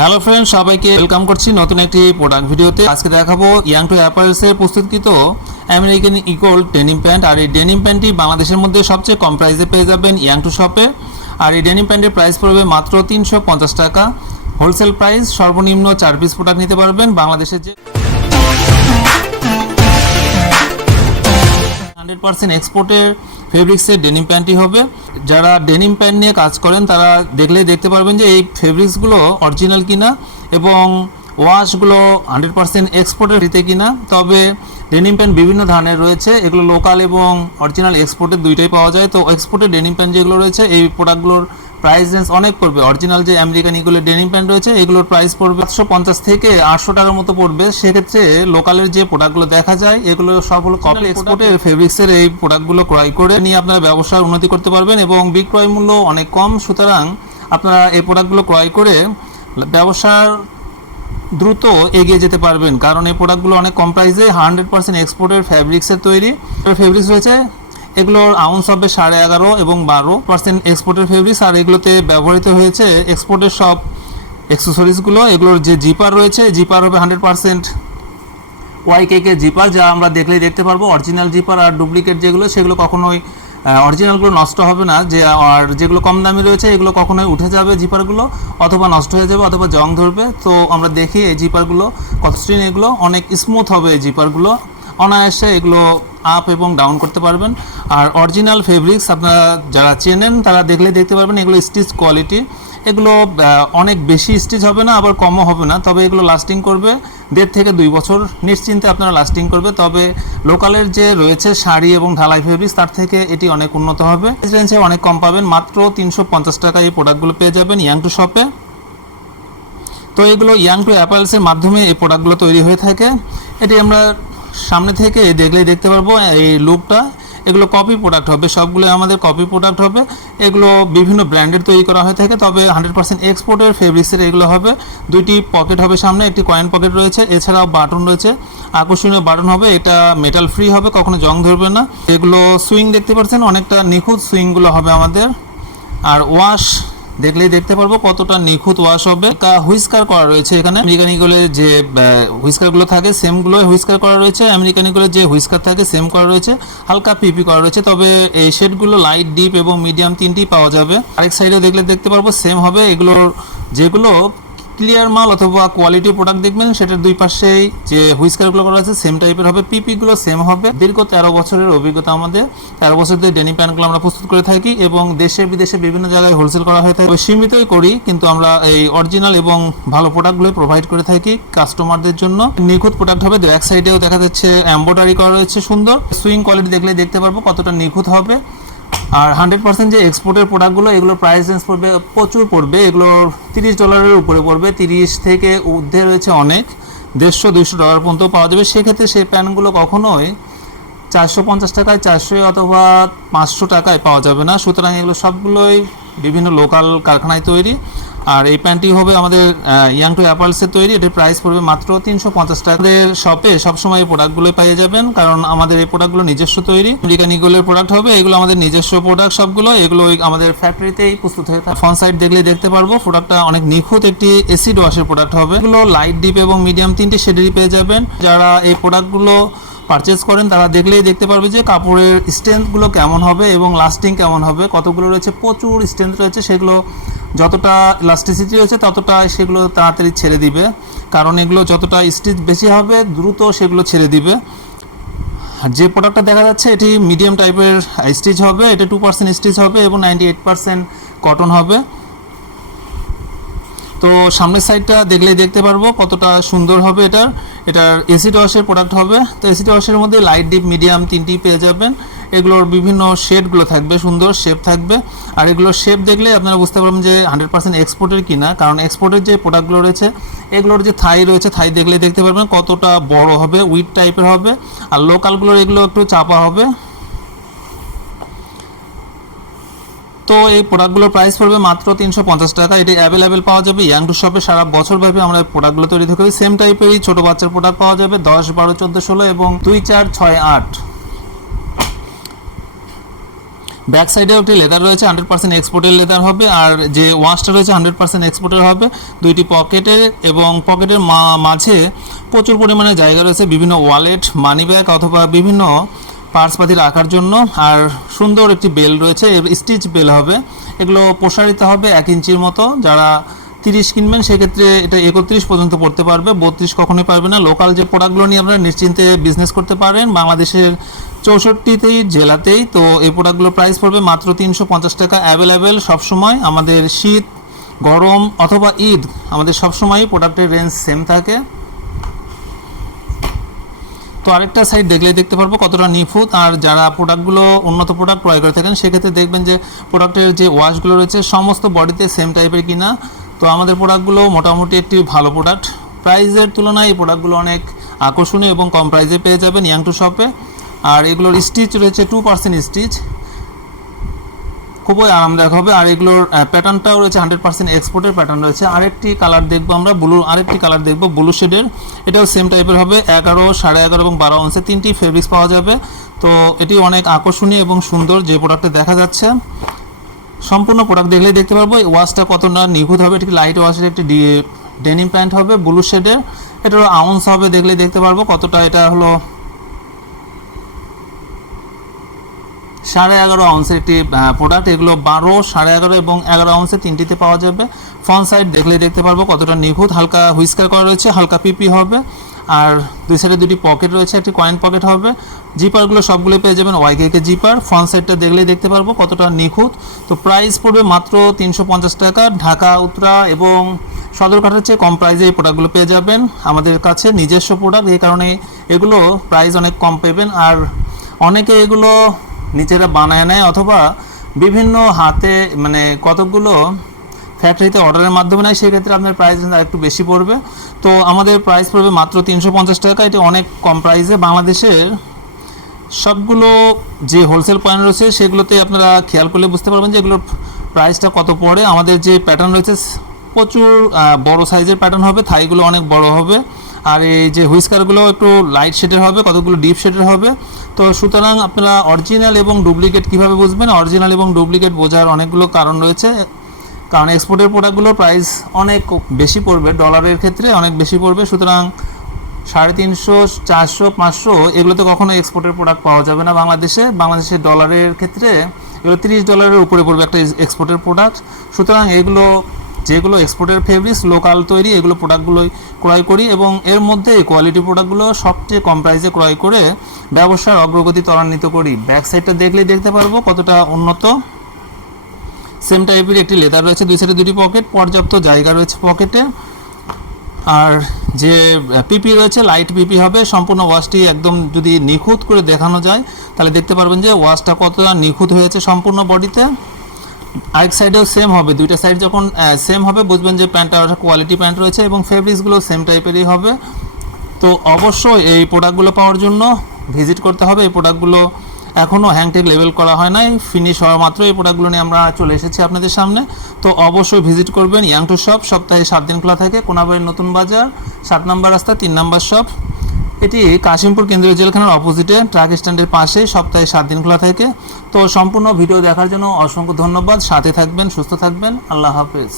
Hello friends, সবাইকে welcome করছি নতুন একটি প্রোডাক্ট ভিডিওতে। আজকে দেখাবো ইয়াং টু অ্যাপারেলসে প্রস্তুতকৃত আমেরিকান ইকোল ডেনিম প্যান্ট। আর এই ডেনিম প্যান্টটি বাংলাদেশের মধ্যে সবচেয়ে কম প্রাইসে পেয়ে যাবেন ইয়াং টু শপে। আর এই ডেনিম প্যান্টের প্রাইস পড়বে মাত্র 350 টাকা। হোলসেল প্রাইস, সর্বনিম্ন 4 পিস প্রোডাক্ট নিতে পারবেন। বাংলাদেশের যে 100% এক্সপোর্টের ফেব্রিক্সের ডেনিম প্যান্টই হবে। যারা ডেনিম প্যান্ট নিয়ে কাজ করেন তারা দেখলেই দেখতে পারবেন যে এই ফেব্রিক্সগুলো অরিজিনাল কিনা এবং ওয়াশগুলো 100% এক্সপোর্টের দিতে কিনা। তবে ডেনিম প্যান্ট বিভিন্ন ধরনের রয়েছে, এগুলো লোকাল এবং অরিজিনাল এক্সপোর্টের দুইটাই পাওয়া যায়। তো এক্সপোর্টের ডেনিম প্যান্ট যেগুলো রয়েছে এই প্রোডাক্টগুলোর প্রাইস রেঞ্জ অনেক পড়বে। অরিজিনাল যে আমেরিকান ইগলের ডেনিম প্যান্ট রয়েছে এগুলোর প্রাইস পড়বে 750 থেকে 800 টাকার মতো পড়বে। সেক্ষেত্রে লোকালের যে প্রোডাক্টগুলো দেখা যায় এগুলো সব হলো কপি এক্সপোর্টের ফেব্রিক্সের। এই প্রোডাক্টগুলো ক্রয় করে নিয়ে আপনারা ব্যবসার উন্নতি করতে পারবেন এবং বিক্রয় মূল্য অনেক কম। সুতরাং আপনারা এই প্রোডাক্টগুলো ক্রয় করে ব্যবসার দ্রুত এগিয়ে যেতে পারবেন, কারণ এই প্রোডাক্টগুলো অনেক কম প্রাইসে 100% এক্সপোর্টের ফ্যাব্রিক্সের তৈরি। ফেব্রিক্স রয়েছে এগুলোর আউন্স হবে 11.5 এবং 12% এক্সপোর্টের ফেব্রিক্স। আর এগুলোতে ব্যবহৃত হয়েছে এক্সপোর্টের সব অ্যাক্সেসরিজগুলো। এগুলোর যে জিপার রয়েছে, জিপার হবে 100% ওয়াইকে জিপার, যা আমরা দেখলেই দেখতে পারবো। অরিজিনাল জিপার আর ডুপ্লিকেট যেগুলো সেগুলো কখনোই অরিজিনালগুলো নষ্ট হবে না, যে আর যেগুলো কম দামি রয়েছে এগুলো কখনোই উঠে যাবে জিপারগুলো, অথবা নষ্ট হয়ে যাবে অথবা জং ধরবে। তো আমরা দেখি এই জিপারগুলো কত স্ট্রিন, এগুলো অনেক স্মুথ হবে। এই জিপারগুলো অনায়াসে এগুলো আপ এবং ডাউন করতে পারবেন। আর অরিজিনাল ফেব্রিক্স আপনারা যারা চেনেন তারা দেখলে দেখতে পারবেন এগুলো স্টিচ কোয়ালিটি। এগুলো অনেক বেশি স্টিচ হবে না আবার কমও হবে না, তবে এগুলো লাস্টিং করবে 1.5 থেকে 2 বছর নিশ্চিন্তে আপনারা লাস্টিং করবে। তবে লোকালের যে রয়েছে শাড়ি এবং ঢালাই ফেব্রিক্স তার থেকে এটি অনেক উন্নত হবে। রেঞ্জে অনেক কম পাবেন, মাত্র 350 টাকায় এই প্রোডাক্টগুলো পেয়ে যাবেন ইয়াং টু শপে। তো এগুলো ইয়াং টু অ্যাপারেলসের মাধ্যমে এই প্রোডাক্টগুলো তৈরি হয়ে থাকে। এটি আমরা সামনে থেকে দেখলেই দেখতে পারবো এই লুকটা। এগুলো কপি প্রোডাক্ট হবে, সবগুলো আমাদের কপি প্রোডাক্ট হবে। এগুলো বিভিন্ন ব্র্যান্ডের তৈরি করা হয়ে থাকে, তবে 100% এক্সপোর্টের ফেব্রিক্সের এগুলো হবে। 2টি পকেট হবে সামনে, একটি কয়েন পকেট রয়েছে, এছাড়াও বাটন রয়েছে, আকর্ষণীয় বাটন হবে। এটা মেটাল ফ্রি হবে, কখনো জং ধরবে না। এগুলো সুইং দেখতে পাচ্ছেন, অনেকটা নিখুঁত সুইংগুলো হবে আমাদের। আর ওয়াশ দেখলেই দেখতে পারবো কতটা নিখুঁত ওয়াশ হবে। হুইস্কার করা রয়েছে এখানে, আমেরিকান ইগলের যে হুইস্কারগুলো থাকে সেমগুলো হুইস্কার করা রয়েছে। আমেরিকান ইগলের যে হুইস্কার থাকে সেম করা রয়েছে, হালকা পিপি করা রয়েছে। তবে এই শেডগুলো লাইট, ডিপ এবং মিডিয়াম তিনটেই পাওয়া যাবে। আরেক সাইডে দেখলে দেখতে পারবো সেম হবে। এগুলোর যেগুলো ক্লিয়ার মাল অথবা কোয়ালিটি প্রোডাক্ট দেখবেন সেটার দুই পাশেই যে হুইস্কারগুলো করা আছে সেম টাইপের হবে, পিপিগুলো সেম হবে। দীর্ঘ 13 বছরের অভিজ্ঞতা আমাদের। 13 বছর ধরে ডেনিম প্যান্টগুলো আমরা প্রস্তুত করে থাকি এবং দেশে বিদেশে বিভিন্ন জায়গায় হোলসেল করা হয়ে থাকে। সীমিতই করি, কিন্তু আমরা এই অরিজিনাল এবং ভালো প্রোডাক্টগুলো প্রোভাইড করে থাকি কাস্টমারদের জন্য। নিখুঁত প্রোডাক্ট হবে। এক সাইডেও দেখা যাচ্ছে এমব্রয়ডারি করা রয়েছে সুন্দর। সুইং কোয়ালিটি দেখলে দেখতে পারবো কতটা নিখুঁত হবে। আর 100% যে এক্সপোর্টের প্রোডাক্টগুলো এগুলোর প্রাইস রেঞ্জ পড়বে প্রচুর পড়বে। এগুলোর $30 উপরে পড়বে, 30 থেকে ঊর্ধ্বে রয়েছে অনেক, 150-200 ডলার পর্যন্ত পাওয়া যাবে। সেক্ষেত্রে সেই প্যান্টগুলো কখনোই 450 টাকায়, 400 অথবা 500 টাকায় পাওয়া যাবে না। সুতরাং এগুলো সবগুলোই বিভিন্ন লোকাল কারখানায় তৈরি। আর এই প্যান্টটি হবে আমাদের ইয়াং টু অ্যাপারেলসের তৈরি। এটির প্রাইস পড়বে মাত্র 350 টাকা। আমাদের শপে সবসময় এই প্রোডাক্টগুলো পেয়ে যাবেন, কারণ আমাদের এই প্রোডাক্টগুলো নিজস্ব তৈরি। আমেরিকান ইগলের প্রোডাক্ট হবে, এগুলো আমাদের নিজস্ব প্রোডাক্ট সবগুলো। এগুলো আমাদের ফ্যাক্টরিতেই প্রস্তুত হয়ে থাকে। ফ্রন্ট সাইড দেখলে দেখতে পারবো প্রোডাক্টটা অনেক নিখুঁত একটি এসিড ওয়াশের প্রোডাক্ট হবে। এগুলো লাইট, ডিপ এবং মিডিয়াম তিনটি শেডেরই পেয়ে যাবেন। যারা এই প্রোডাক্টগুলো পারচেস করেন তারা দেখলেই দেখতে পারবে যে কাপড়ের স্ট্রেংথগুলো কেমন হবে এবং লাস্টিং কেমন হবে। কতগুলো রয়েছে, প্রচুর স্ট্রেংথ রয়েছে। সেগুলো যতটা ইলাস্টিসিটি রয়েছে ততটা সেগুলো তাড়াতাড়ি ছেড়ে দিবে, কারণ এগুলো যতটা স্টিচ বেশি হবে দ্রুত সেগুলো ছেড়ে দিবে। যে প্রোডাক্টটা দেখা যাচ্ছে এটি মিডিয়াম টাইপের স্টিচ হবে, এটা 2% স্টিচ হবে এবং 98% কটন হবে। তো সামনের সাইডটা দেখলেই দেখতে পারবো কতটা সুন্দর হবে। এটার এসিড ওয়াশের প্রোডাক্ট হবে। তো এসিড ওয়াশের মধ্যে লাইট, ডিপ, মিডিয়াম তিনটি পেয়ে যাবেন। এগুলোর বিভিন্ন শেডগুলো থাকবে, সুন্দর শেপ থাকবে। আর এগুলোর শেপ দেখলে আপনারা বুঝতে পারবেন যে 100% এক্সপোর্টের কিনা, কারণ এক্সপোর্টের যে প্রোডাক্টগুলো রয়েছে এগুলোর যে থাই রয়েছে, থাই দেখলে দেখতে পারবেন কতটা বড় হবে, উইড টাইপের হবে। আর লোকালগুলোর এগুলো একটু চাপা হবে। তো এই প্রোডাক্টগুলোর প্রাইস পড়বে মাত্র 350 টাকা। এটি অ্যাভেলেবেল পাওয়া যাবে ইয়াং টু শপে। সারা বছরব্যাপী আমরা এই প্রোডাক্টগুলো তৈরি করি। সেম টাইপেরই ছোটো বাচ্চার প্রোডাক্ট পাওয়া যাবে 10, 12, 14, 16 এবং 2, 4, 6, 8। ব্যাক সাইডেও একটি লেদার রয়েছে, 100% এক্সপোর্টের লেদার হবে। আর যে ওয়াশটা রয়েছে 100% এক্সপোর্টের হবে। দুইটি পকেটের, এবং পকেটের মাঝে প্রচুর পরিমাণে জায়গা রয়েছে বিভিন্ন ওয়ালেট, মানি ব্যাগ অথবা বিভিন্ন পার্সপাতি রাখার জন্য। আর সুন্দর একটি বেল রয়েছে, স্টিচ বেল হবে। এগুলো প্রসারিত হবে 1 ইঞ্চির মতো। যারা 30 কিনবেন সেক্ষেত্রে এটা 31 পর্যন্ত পড়তে পারবে, 32 কখনোই পারবে না। লোকাল যে প্রোডাক্টগুলো নিয়ে আপনারা নিশ্চিন্তে বিজনেস করতে পারেন বাংলাদেশের 64টি জেলাতেই। তো এই প্রোডাক্টগুলোর প্রাইস পড়বে মাত্র 350 টাকা। অ্যাভেলেবেল সবসময়, আমাদের শীত, গরম অথবা ঈদ, আমাদের সবসময়ই প্রোডাক্টের রেঞ্জ সেম থাকে। তো আরেকটা সাইড দেখলে দেখতে পারবো কতটা নিখুঁত। আর যারা প্রোডাক্টগুলো উন্নত প্রোডাক্ট ক্রয় করে থাকেন সেক্ষেত্রে দেখবেন যে প্রোডাক্টের যে ওয়াশগুলো রয়েছে সমস্ত বডিতে সেম টাইপের কিনা। তো আমাদের প্রোডাক্টগুলো মোটামুটি একটি ভালো প্রোডাক্ট। প্রাইসের তুলনায় এই প্রোডাক্টগুলো অনেক আকর্ষণীয় এবং কম প্রাইসে পেয়ে যাবেন ইয়াং টু শপে। আর এগুলোর স্টিচ রয়েছে 2% স্টিচ, খুবই আরামদায়ক হবে। আর এগুলোর প্যাটার্নটাও রয়েছে 100% এক্সপোর্টের প্যাটার্ন রয়েছে। আরেকটি কালার দেখবো আমরা, আরেকটি কালার দেখবো ব্লু শেডের। এটাও সেম টাইপের হবে। 11, 11.5 এবং 12 আউন্সে 3টি ফেব্রিক্স পাওয়া যাবে। তো এটি অনেক আকর্ষণীয় এবং সুন্দর যে প্রোডাক্টে দেখা যাচ্ছে। সম্পূর্ণ প্রোডাক্ট দেখলেই দেখতে পারবো এই ওয়াশটা কতটা নিখুঁত হবে। এটি লাইট ওয়াশের একটি ডেনিম প্যান্ট হবে ব্লু শেডের। এটারও আউন্স হবে, দেখলেই দেখতে পারবো কতটা। এটা হলো 11.5 আউন্সের একটি প্রোডাক্ট। এগুলো 12, 11.5 এবং 11 আউন্সে 3টিতে পাওয়া যাবে। ফ্রন্ট সাইড দেখলেই দেখতে পারবো কতটা নিখুঁত। হালকা হুইস্কার করা রয়েছে, হালকা পিপি হবে। আর দুই সাইডে দুটি পকেট রয়েছে, একটি কয়েন পকেট হবে। জিপারগুলো সবগুলো পেয়ে যাবেন YKK জিপার। ফ্রন্ট সাইডটা দেখলেই দেখতে পারবো কতটা নিখুঁত। তো প্রাইস পড়বে মাত্র 350 টাকা। ঢাকা, উত্তরা এবং সদরঘাটের চেয়ে কম প্রাইসে এই প্রোডাক্টগুলো পেয়ে যাবেন। আমাদের কাছে নিজস্ব প্রোডাক্ট, এই কারণে এগুলো প্রাইস অনেক কম পাবেন। আর অনেকে এগুলো নিজেরা বানায় নেয় অথবা বিভিন্ন হাতে মানে কতকগুলো ফ্যাক্টরিতে অর্ডারের মাধ্যমে নেয়, সেক্ষেত্রে আপনার প্রাইস একটু বেশি পড়বে। তো আমাদের প্রাইস পড়বে মাত্র 350 টাকা। এটি অনেক কম প্রাইসে। বাংলাদেশের সবগুলো যে হোলসেল পয়েন্ট রয়েছে সেগুলোতে আপনারা খেয়াল করলে বুঝতে পারবেন যে এগুলোর প্রাইসটা কত পড়ে। আমাদের যে প্যাটার্ন রয়েছে প্রচুর বড় সাইজের প্যাটার্ন হবে, থাইগুলো অনেক বড় হবে। আর এই যে হুইস্কারগুলো একটু লাইট শেডের হবে, কতগুলো ডিপ শেডের হবে। তো সুতরাং আপনারা অরিজিনাল এবং ডুপ্লিকেট কীভাবে বুঝবেন? অরিজিনাল এবং ডুপ্লিকেট বোঝার অনেকগুলো কারণ রয়েছে। কারণ এক্সপোর্টের প্রোডাক্টগুলোর প্রাইস অনেক বেশি পড়বে, ডলারের ক্ষেত্রে অনেক বেশি পড়বে। সুতরাং 350, 400, 500 এগুলোতে কখনো এক্সপোর্টের প্রোডাক্ট পাওয়া যাবে না বাংলাদেশের ডলারের ক্ষেত্রে এগুলো $30 উপরে পড়বে একটা এক্সপোর্টের প্রোডাক্ট। সুতরাং এগুলো যেগুলো এক্সপোর্টের ফেব্রিক্স লোকাল তৈরি এগুলো প্রোডাক্টগুলোই ক্রয় করি, এবং এর মধ্যে কোয়ালিটি প্রোডাক্টগুলো সবচেয়ে কম প্রাইসে ক্রয় করে ব্যবসার অগ্রগতি ত্বরান্বিত করি। ব্যাক সাইডটা দেখলেই দেখতে পারবো কতটা উন্নত। সেম টাইপের একটি লেদার রয়েছে, দুই সাইডে দুটি পকেট, পর্যাপ্ত জায়গা রয়েছে পকেটে। আর যে পিপি রয়েছে লাইট পিপি হবে। সম্পূর্ণ ওয়াশটি একদম যদি নিখুঁত করে দেখানো যায় তাহলে দেখতে পারবেন যে ওয়াশটা কতটা নিখুঁত হয়েছে সম্পূর্ণ বডিতে। আরেক সাইডেও সেম হবে, দুইটা সাইড যখন সেম হবে বুঝবেন যে প্যান্টটা কোয়ালিটি প্যান্ট রয়েছে, এবং ফেব্রিক্সগুলো সেম টাইপেরই হবে। তো অবশ্যই এই প্রোডাক্টগুলো পাওয়ার জন্য ভিজিট করতে হবে। এই প্রোডাক্টগুলো এখনও হ্যাংটেক লেভেল করা হয় নাই, ফিনিশ হওয়া মাত্র এই প্রোডাক্টগুলো নিয়ে আমরা চলে এসেছি আপনাদের সামনে। তো অবশ্যই ভিজিট করবেন। ইয়াং টু শপ সপ্তাহে 7 দিন খোলা থাকে। কোনাবাড়ির নতুন বাজার, 7 নম্বর রাস্তা, 3 নম্বর শপ। এটি কাশিমপুর কেন্দ্রীয় জেলখানার অপোজিটে ট্রাক স্ট্যান্ডের পাশে, সপ্তাহে 7 দিন খোলা থাকে। তো সম্পূর্ণ ভিডিও দেখার জন্য অসংখ্য ধন্যবাদ। সাথে থাকবেন, সুস্থ থাকবেন। আল্লাহ হাফেজ।